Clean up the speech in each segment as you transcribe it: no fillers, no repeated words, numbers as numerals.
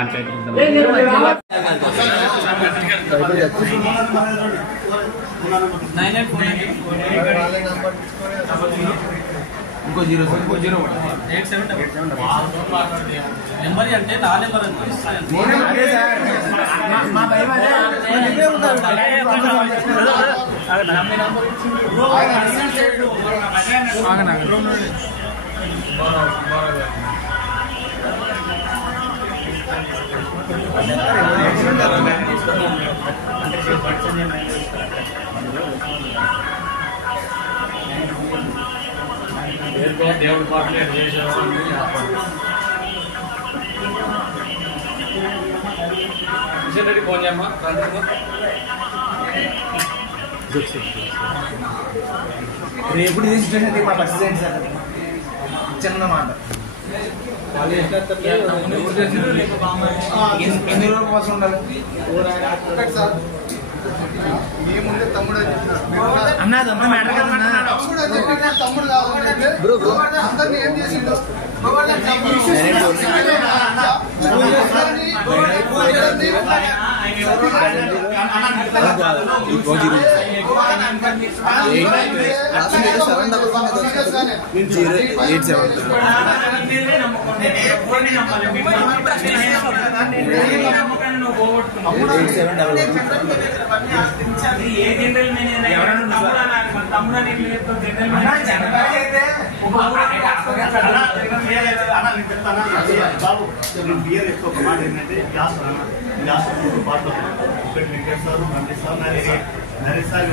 పంచాయతీ ఇంకో zero number అంటే నా నెంబర్ దేవుడి పాటలు కిషన్ రెడ్డి ఫోన్ చేయమ్మా రేపు సిచ్యువేషన్ మా బస్సు చేయండి సార్ చిన్న మాట ఎన్ని రోజుల కోసం ఉండాలి తమ్ముడు అన్నది అమ్మ మ్యాటర్ కదా తమ్ముడు అందరినీ ఏం చేసిండు బాబు నేను బియ్యం ఎక్కువ ఒక మాట ఏంటంటే గ్యాస్ గ్యాస్ పాటలు ఒకటి వెంకటేశ్వరు పంపిస్తారు నరేష్ సార్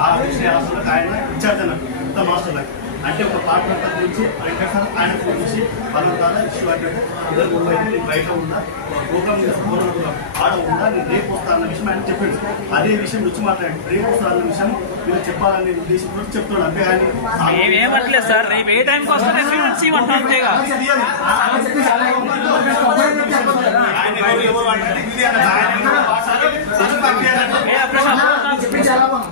ఆ విషయ హాస్టల్కి ఆయన ఇచ్చారు కొత్త మాస్టర్లకు అంటే ఒక పార్ట్నర్ గురించి వెంకటేశ్వర ఆయన ఫోన్ చేసి వాళ్ళ ద్వారా ఇష్యూ అంటే ఇద్దరు ముందు అయితే నేను బయట ఉన్నా ప్రోగ్రామ్ ఆడ ఉన్నా నేను రేపు వస్తా అన్న విషయం ఆయన చెప్పాడు. అదే విషయం రుచి మాట్లాడి రేపు వస్తా అన్న విషయం మీరు చెప్పాలనే ఉద్దేశంతో చెప్తున్నాడు. అంతే కానీ ఏమట్లేదు సార్ రేపు ఏ టైంకి వస్తే ఆయన